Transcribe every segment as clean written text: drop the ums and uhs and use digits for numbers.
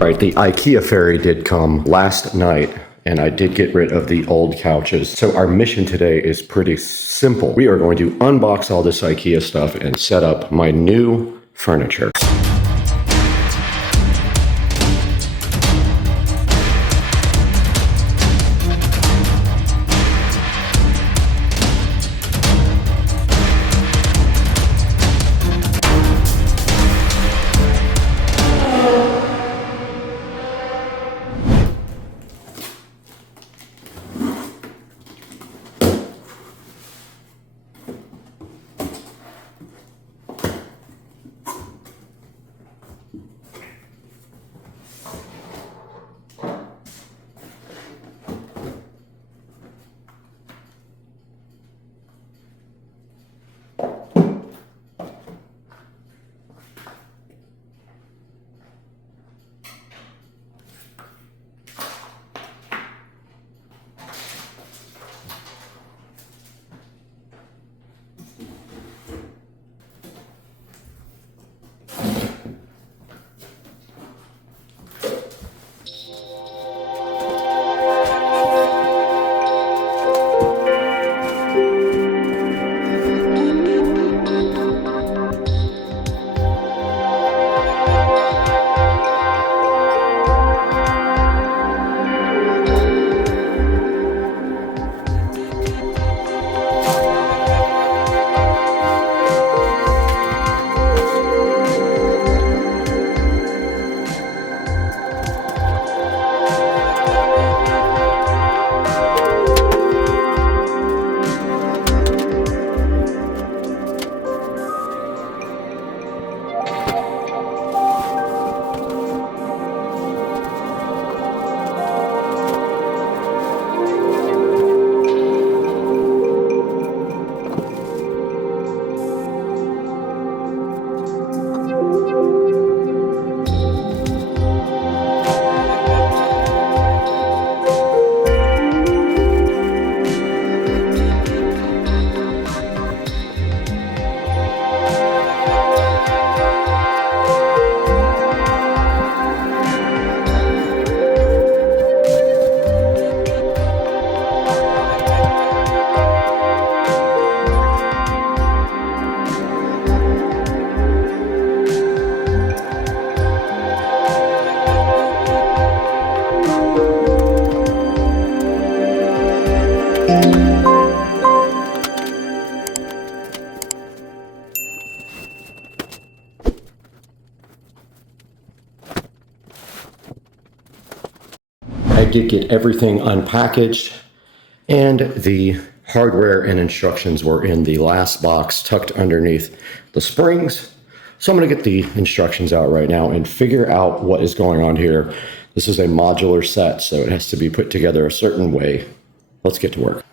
All right, the Ikea ferry did come last night, and I did get rid of the old couches. So our mission today is pretty simple. We are going to unbox all this Ikea stuff and set up my new furniture. I did get everything unpackaged, and the hardware and instructions were in the last box tucked underneath the springs. So I'm going to get the instructions out right now and figure out what is going on here. This is a modular set, so it has to be put together a certain way. Let's get to work.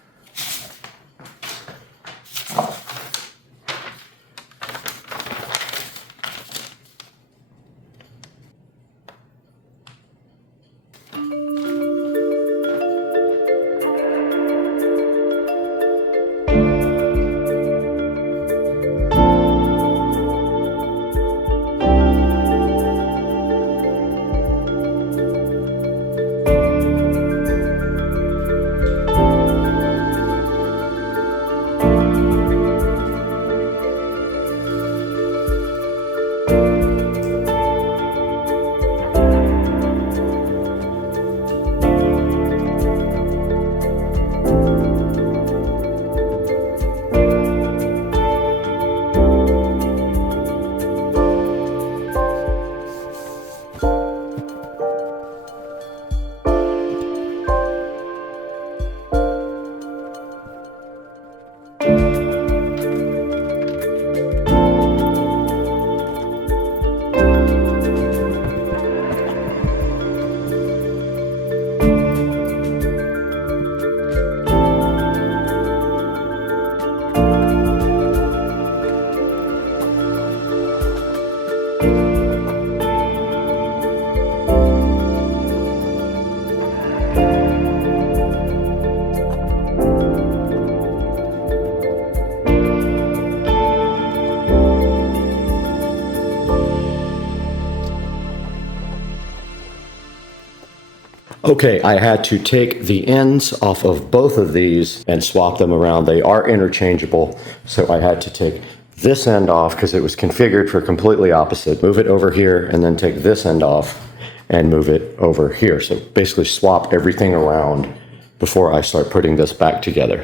Okay, I had to take the ends off of both of these and swap them around. They are interchangeable, so I had to take this end off because it was configured for completely opposite. Move it over here and then take this end off and move it over here. So basically swap everything around before I start putting this back together.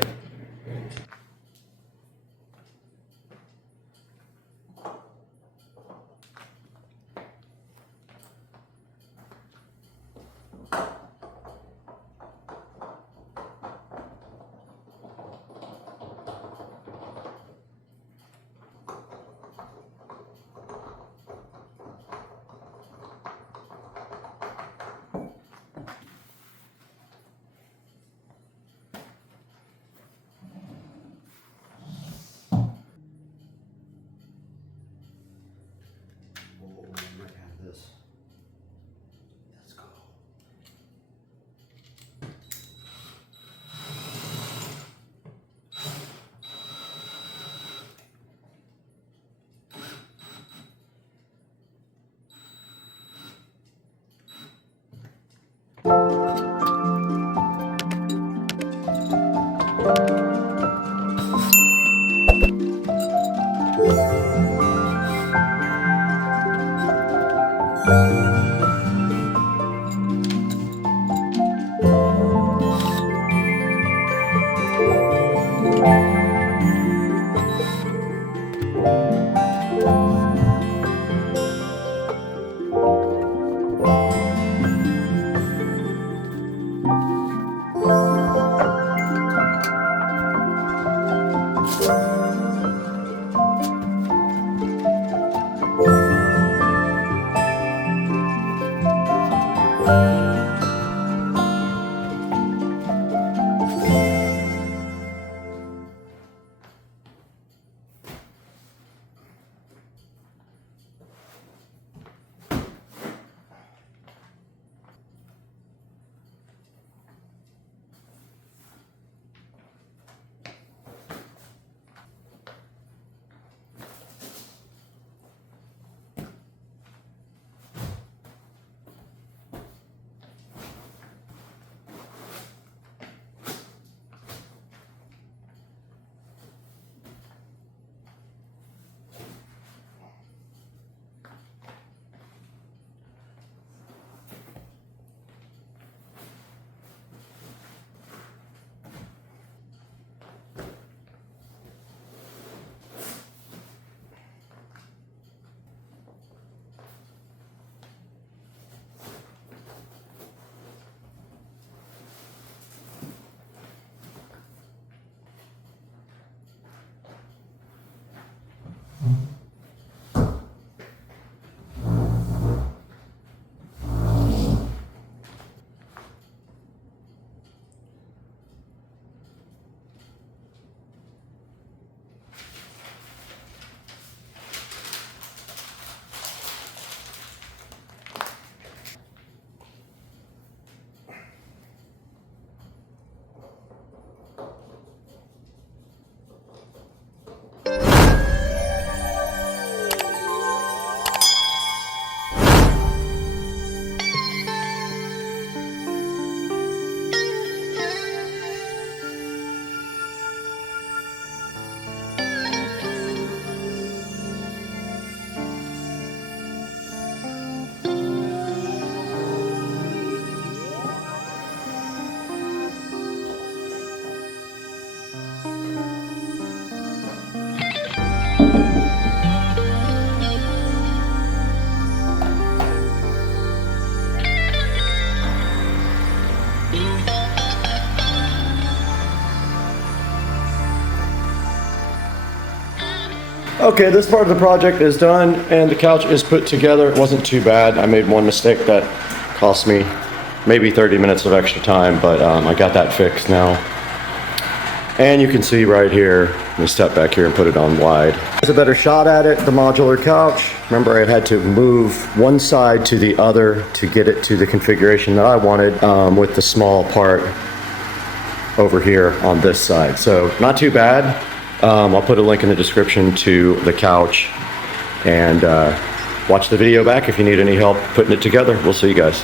Okay, this part of the project is done and the couch is put together. It wasn't too bad. I made one mistake that cost me maybe 30 minutes of extra time, but I got that fixed now. And you can see right here, let me step back here and put it on wide. There's a better shot at it, the modular couch. Remember, I had to move one side to the other to get it to the configuration that I wanted with the small part over here on this side. So not too bad. I'll put a link in the description to the couch, and watch the video back if you need any help putting it together. We'll see you guys.